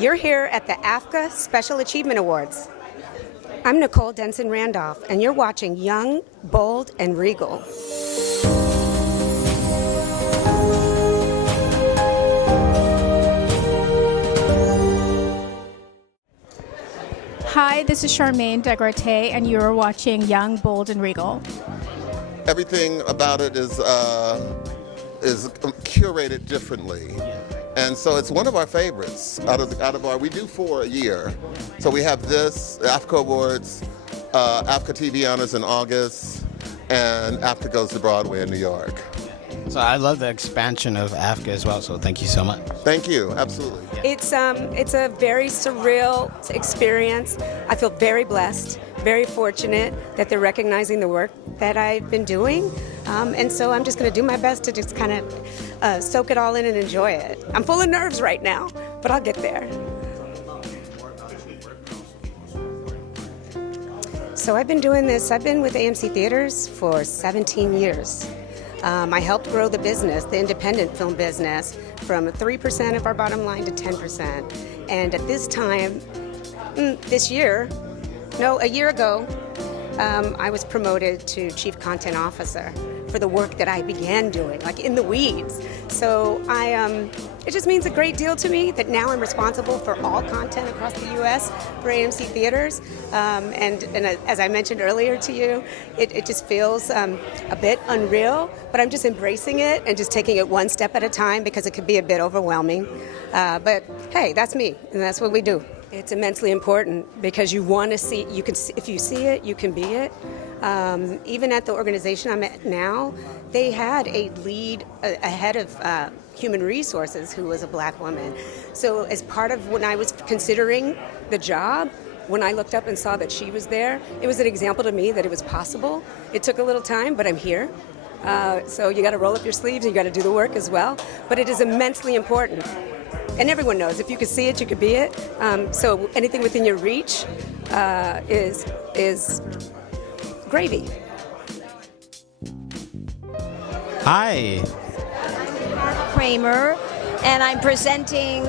You're here at the AAFCA Special Achievement Awards. I'm Nicole Denson-Randolph, and you're watching Young, Bold, and Regal. Hi, this is Charmaine Degratte, and you're watching Young, Bold, and Regal. Everything about it is curated differently. And so it's one of our favorites out of our, we do 4 a year. So we have this, the AAFCA Awards, AAFCA TV Honors in August, and AAFCA Goes to Broadway in New York. So I love the expansion of AAFCA as well, so thank you so much. Thank you, absolutely. It's a very surreal experience. I feel very blessed, very fortunate that they're recognizing the work that I've been doing. And so I'm just going to do my best to just kind of soak it all in and enjoy it. I'm full of nerves right now, but I'll get there. So I've been doing this, I've been with AMC Theaters for 17 years. I helped grow the business, the independent film business, from 3% of our bottom line to 10%. And at this time, a year ago, I was promoted to Chief Content Officer for the work that I began doing, like in the weeds. So it just means a great deal to me that now I'm responsible for all content across the U.S. for AMC Theaters. And as I mentioned earlier to you, it just feels a bit unreal, but I'm just embracing it and just taking it one step at a time because it could be a bit overwhelming. But hey, that's me, and that's what we do. It's immensely important because you want to see, if you see it, you can be it. Even at the organization I'm at now, they had a head of human resources who was a black woman. So as part of when I was considering the job, when I looked up and saw that she was there, it was an example to me that it was possible. It took a little time, but I'm here. So you got to roll up your sleeves and you got to do the work as well. But it is immensely important. And everyone knows if you can see it, you can be it. So anything within your reach is gravy. Hi. Kramer, and I'm presenting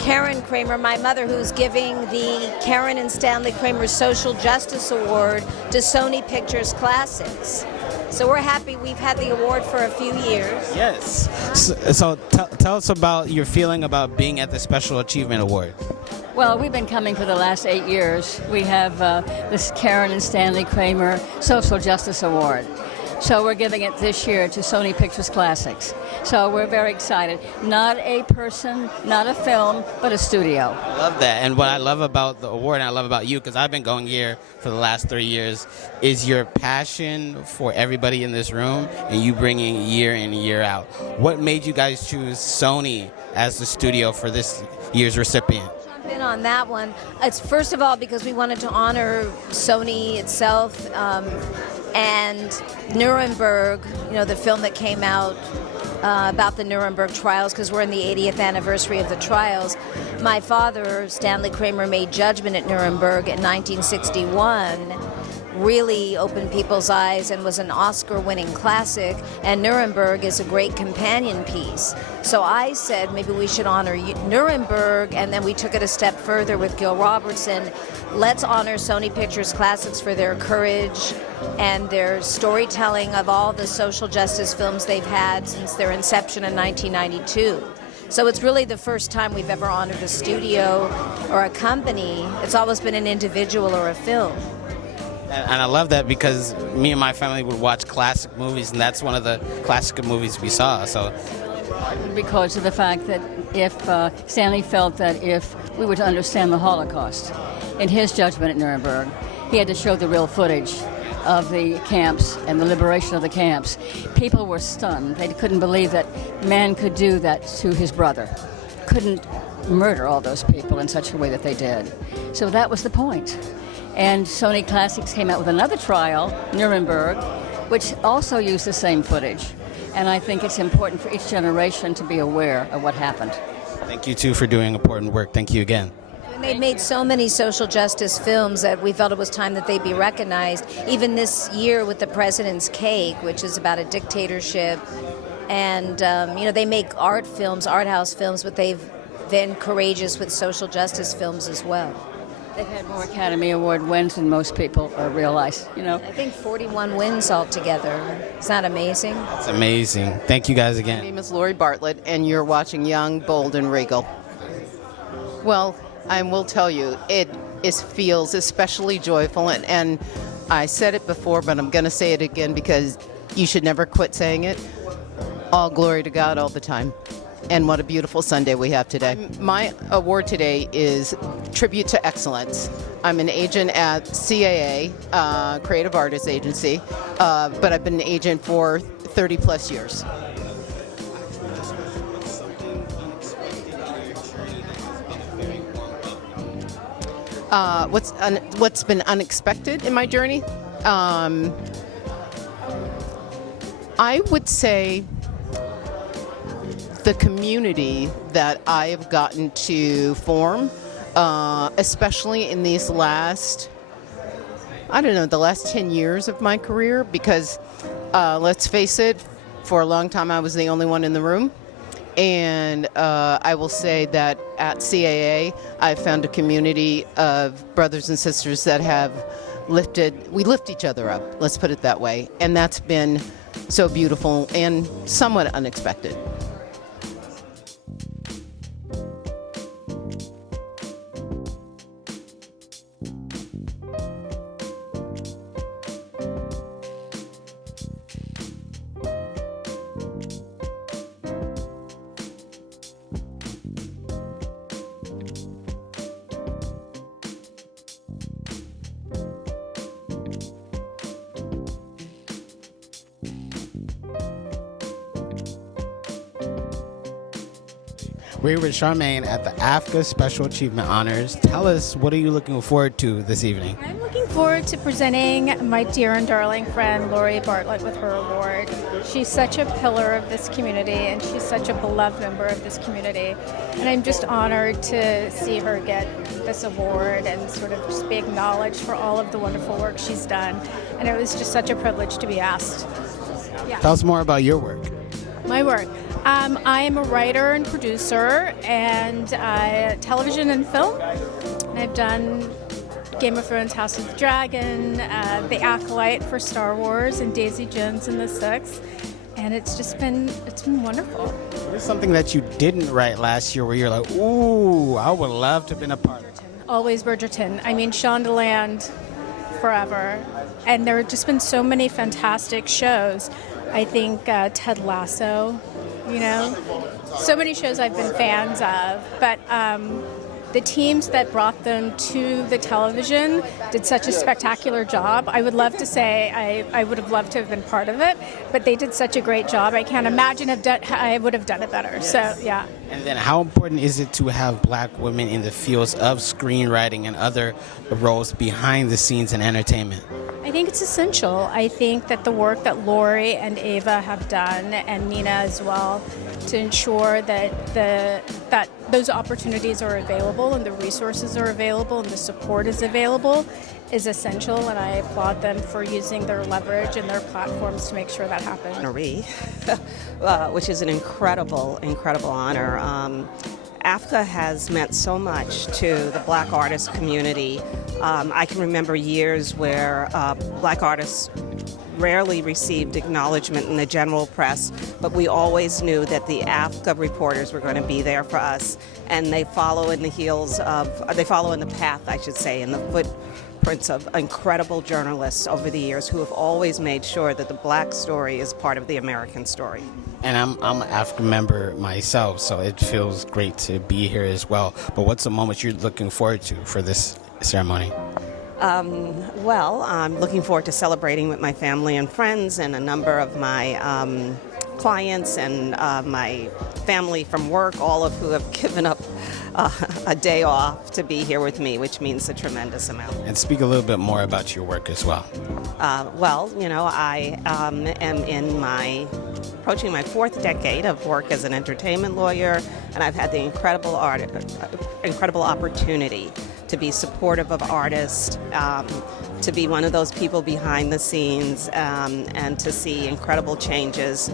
Karen Kramer, my mother, who's giving the Karen and Stanley Kramer Social Justice Award to Sony Pictures Classics. So we're happy we've had the award for a few years. Yes. So tell us about your feeling about being at the Special Achievement Award. Well, we've been coming for the last 8 years. We have this Karen and Stanley Kramer Social Justice Award. So we're giving it this year to Sony Pictures Classics. So we're very excited. Not a person, not a film, but a studio. I love that. And what I love about the award, and I love about you, because I've been going here for the last 3 years, is your passion for everybody in this room and you bringing year in, year out. What made you guys choose Sony as the studio for this year's recipient? In on that one, it's first of all because we wanted to honor Sony itself and Nuremberg, the film that came out about the Nuremberg trials, because we're in the 80th anniversary of the trials. My father, Stanley Kramer, made Judgment at Nuremberg in 1961, really opened people's eyes and was an Oscar-winning classic, and Nuremberg is a great companion piece. So I said maybe we should honor Nuremberg, and then we took it a step further with Gil Robertson. Let's honor Sony Pictures Classics for their courage and their storytelling of all the social justice films they've had since their inception in 1992. So it's really the first time we've ever honored a studio or a company. It's always been an individual or a film. And I love that because me and my family would watch classic movies, and that's one of the classic movies we saw. So, because of the fact that if Stanley felt that if we were to understand the Holocaust, in his judgment at Nuremberg, he had to show the real footage of the camps and the liberation of the camps. People were stunned. They couldn't believe that man could do that to his brother, couldn't murder all those people in such a way that they did. So that was the point. And Sony Classics came out with another trial, Nuremberg, which also used the same footage. And I think it's important for each generation to be aware of what happened. Thank you, too, for doing important work. Thank you again. And they've made so many social justice films that we felt it was time that they be recognized. Even this year with The President's Cake, which is about a dictatorship. And, they make art films, art house films, but they've been courageous with social justice films as well. They've had more Academy Award wins than most people realize, I think 41 wins altogether. Is that amazing? It's amazing. Thank you guys My again. name is Lori Bartlett, and you're watching Young, Bold, and Regal. Well, I will tell you, feels especially joyful, and I said it before, but I'm going to say it again because you should never quit saying it. All glory to God all the time. And what a beautiful Sunday we have today. My award today is Tribute to Excellence. I'm an agent at CAA, Creative Artists Agency, but I've been an agent for 30 plus years. What's been unexpected in my journey? I would say the community that I have gotten to form, especially in these the last 10 years of my career, because let's face it, for a long time I was the only one in the room. And I will say that at CAA, I've found a community of brothers and sisters that we lift each other up, let's put it that way. And that's been so beautiful and somewhat unexpected. We're with Charmaine at the AAFCA Special Achievement Honors. Tell us, what are you looking forward to this evening? I'm looking forward to presenting my dear and darling friend Lori Bartlett with her award. She's such a pillar of this community, and she's such a beloved member of this community. And I'm just honored to see her get this award and sort of just be acknowledged for all of the wonderful work she's done. And it was just such a privilege to be asked. Yeah. Tell us more about your work. My work. I am a writer and producer and television and film. And I've done Game of Thrones, House of the Dragon, The Acolyte for Star Wars, and Daisy Jones and the Six. And it's been wonderful. What's something that you didn't write last year where you're like, ooh, I would love to have been a part of it? Always Bridgerton. I mean, Shondaland forever. And there have just been so many fantastic shows. I think Ted Lasso, so many shows I've been fans of, but the teams that brought them to the television did such a spectacular job. I would love to say I would have loved to have been part of it, but they did such a great job. I can't imagine I would have done it better. Yes. So, yeah. And then how important is it to have black women in the fields of screenwriting and other roles behind the scenes in entertainment? I think it's essential. I think that the work that Lori and Ava have done, and Nina as well, to ensure that that those opportunities are available and the resources are available and the support is available is essential, and I applaud them for using their leverage and their platforms to make sure that happens. Which is an incredible honor. AAFCA has meant so much to the black artist community. I can remember years where black artists rarely received acknowledgement in the general press, but we always knew that the AAFCA reporters were going to be there for us, and they follow in the path, I should say, in the footprints of incredible journalists over the years who have always made sure that the black story is part of the American story. And I'm an African member myself, so it feels great to be here as well. But what's the moment you're looking forward to for this ceremony? Well, I'm looking forward to celebrating with my family and friends and a number of my clients and my family from work, all of who have given up a day off to be here with me, which means a tremendous amount. And speak a little bit more about your work as well. I am approaching my fourth decade of work as an entertainment lawyer, and I've had the incredible opportunity to be supportive of artists, to be one of those people behind the scenes and to see incredible changes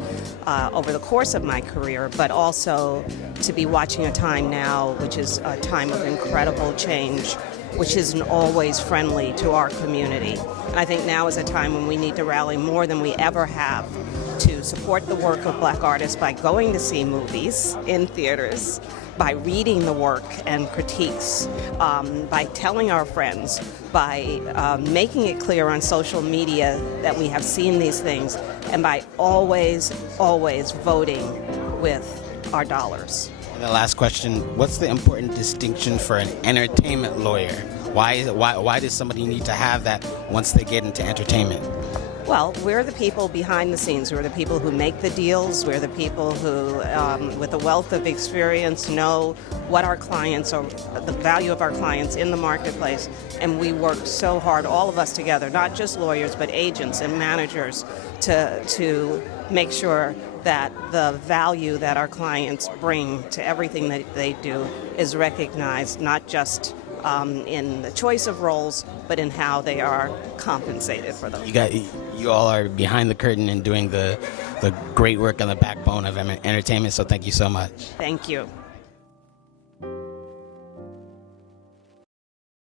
over the course of my career, but also to be watching a time now which is a time of incredible change, which isn't always friendly to our community. And I think now is a time when we need to rally more than we ever have to support the work of Black artists by going to see movies in theaters, by reading the work and critiques, by telling our friends, by making it clear on social media that we have seen these things, and by always, always voting with our dollars. And the last question, what's the important distinction for an entertainment lawyer? Why does somebody need to have that once they get into entertainment? Well, we're the people behind the scenes. We're the people who make the deals. We're the people who, with a wealth of experience, know what our clients are, the value of our clients in the marketplace. And we work so hard, all of us together, not just lawyers, but agents and managers, to make sure that the value that our clients bring to everything that they do is recognized, not just in the choice of roles, but in how they are compensated for them. You all are behind the curtain and doing the great work on the backbone of entertainment, so thank you so much. Thank you.